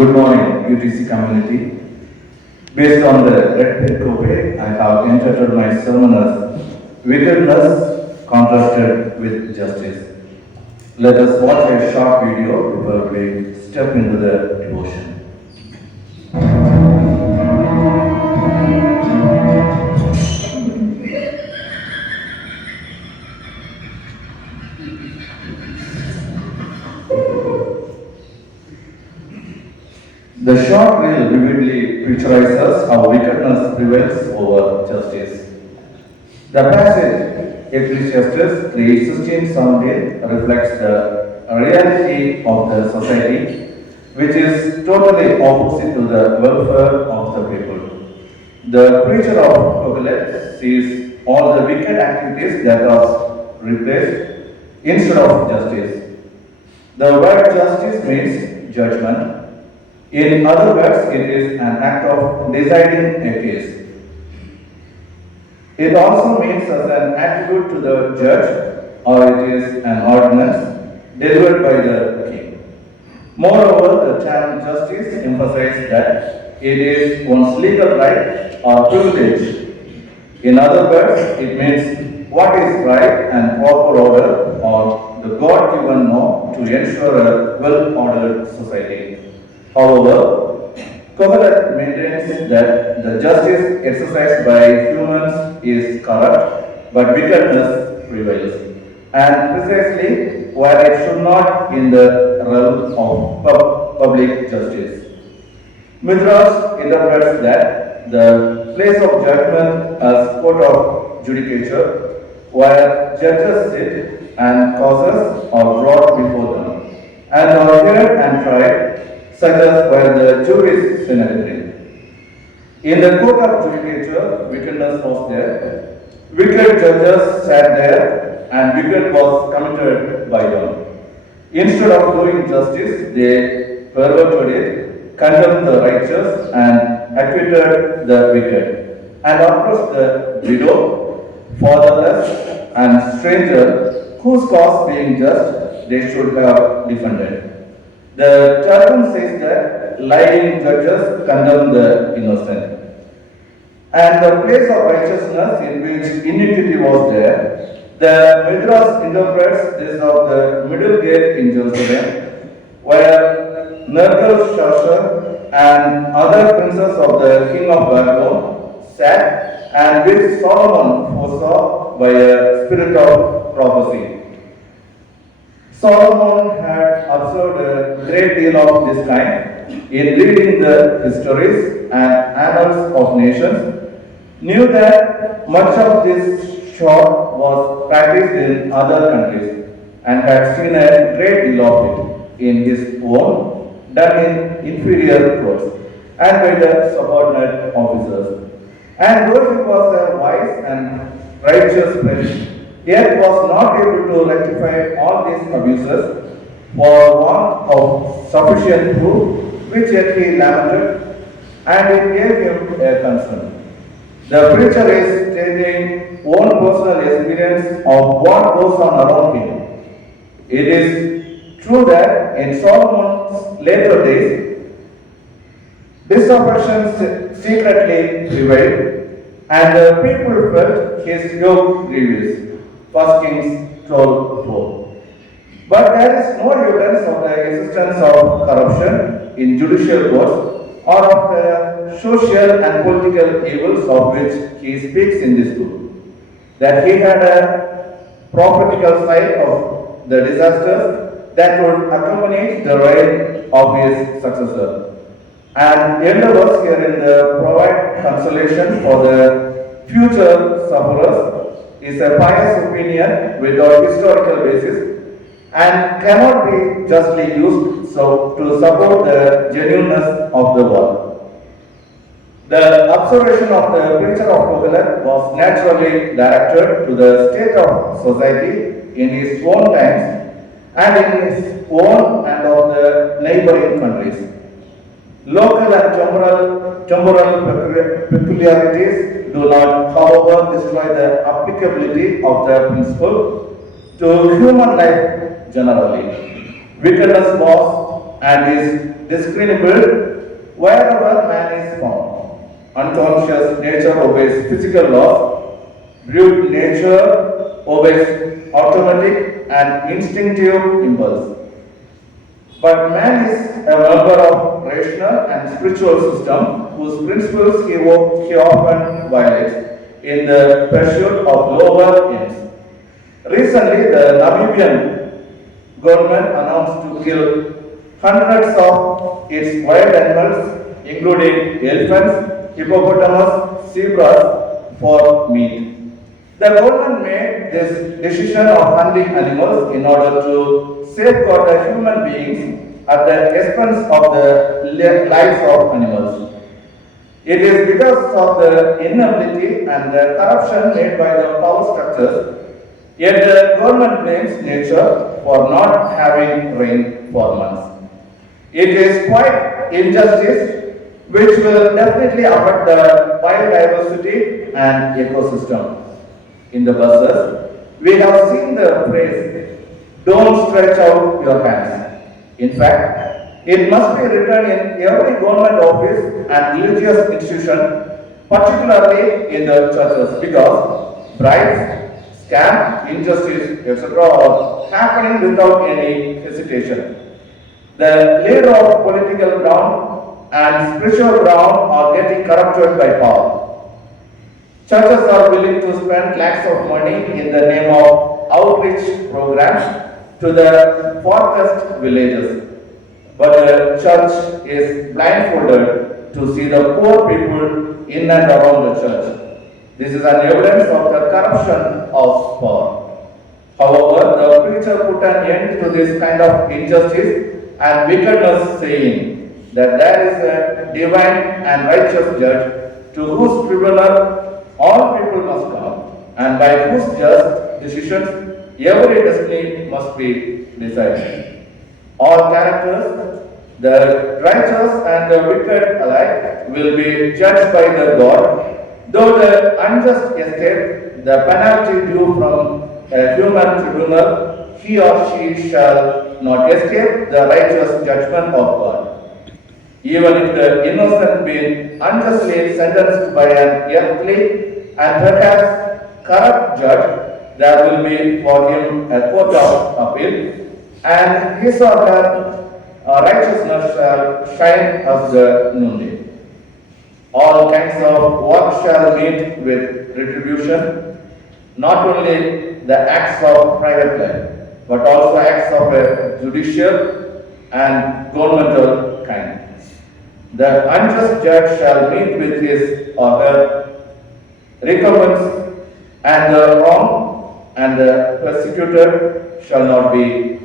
Good morning, UTC community. Based on the red pen copy, I have entitled my sermon as Wickedness contrasted with justice. Let us watch a short video before we step into the devotion. The short reel vividly picturizes how wickedness prevails over justice. The passage, Ecclesiastes 3:16-17, reflects the reality of the society, which is totally opposite to the welfare of the people. The preacher of Wickedness sees all the wicked activities that are replaced instead of justice. The word justice means judgment. In other words, it is an act of deciding a case. It also means as an attribute to the judge, or it is an ordinance delivered by the king. Moreover, the term justice emphasizes that it is one's legal right or privilege. In other words, it means what is right and proper order or the God-given norm to ensure a well-ordered society. However, Kohelet maintains that the justice exercised by humans is corrupt, but wickedness prevails, and precisely where it should not in the realm of public justice. Midrash interprets that the place of judgment as court of judicature, where judges sit and causes are brought before them, and are heard and tried, such as where the jury is Sanhedrin. In the court of judicature, wickedness was there. Wicked judges sat there, and wicked was committed by them. Instead of doing justice, they perverted it, condemned the righteous, and acquitted the wicked, and oppressed the widow, fatherless, and stranger, whose cause being just, they should have defended. The Targum says that lying judges condemn the innocent. And the place of righteousness in which iniquity was there, the Midrash interprets this of the middle gate in Jerusalem, where Nergal-Sharsar and other princes of the king of Babylon sat, and which Solomon foresaw by a spirit of prophecy. Solomon had observed a great deal of this kind in reading the histories and annals of nations, knew that much of this sort was practiced in other countries, and had seen a great deal of it in his own, done in inferior clothes, and by the subordinate officers. And though he was a wise and righteous prince, yet was not able to rectify all these abuses for want of sufficient proof, which yet he lamented, and it gave him a concern. The preacher is stating own personal experience of what goes on around him. It is true that in Solomon's later days, disaffection secretly prevailed, and the people felt his yoke grievous. 1 Kings 12:4. But there is no evidence of the existence of corruption in judicial courts or of the social and political evils of which he speaks in this book. That he had a prophetical sight of the disasters that would accompany the reign of his successor, and endeavors herein to provide consolation for the future sufferers is a pious opinion without historical basis and cannot be justly used to support the genuineness of the work. The observation of the preacher of Kohelet was naturally directed to the state of society in his own times and in his own and of the neighboring countries. Local and temporal peculiarities do not, however, destroy the applicability of the principle to human life generally. Wickedness was and is discernible wherever man is found. Unconscious nature obeys physical laws, brute nature obeys automatic and instinctive impulse. But man is a member of rational and spiritual system whose principles he often violates in the pursuit of lower ends. Recently, the Namibian government announced to kill hundreds of its wild animals, including elephants, hippopotamus, zebras, for meat. The government made this decision of hunting animals in order to safeguard the human beings at the expense of the lives of animals. It is because of the inability and the corruption made by the power structures, yet the government blames nature for not having rain for months. It is quite injustice which will definitely affect the biodiversity and ecosystem. In the buses, we have seen the phrase, don't stretch out your hands. In fact, it must be written in every government office and religious institution, particularly in the churches, because bribes, scam, injustice, etc. are happening without any hesitation. The leader of political ground and spiritual ground are getting corrupted by power. Churches are willing to spend lakhs of money in the name of outreach programs to the farthest villages. But the church is blindfolded to see the poor people in and around the church. This is an evidence of the corruption of power. However, the preacher put an end to this kind of injustice and wickedness, saying that there is a divine and righteous judge to whose tribunal all people must come, and by whose just decisions every destiny must be decided. All characters, the righteous and the wicked alike, will be judged by the God, though the unjust escape the penalty due from a human tribunal, he or she shall not escape the righteous judgment of God. Even if the innocent be unjustly sentenced by an earthly and perhaps corrupt judge, there will be for him a court of appeal, and his or her righteousness shall shine as the noonday. All kinds of work shall meet with retribution, not only the acts of private life, but also acts of a judicial and governmental kind. The unjust judge shall meet with his or her recompense, and the wrong and the persecuted shall not be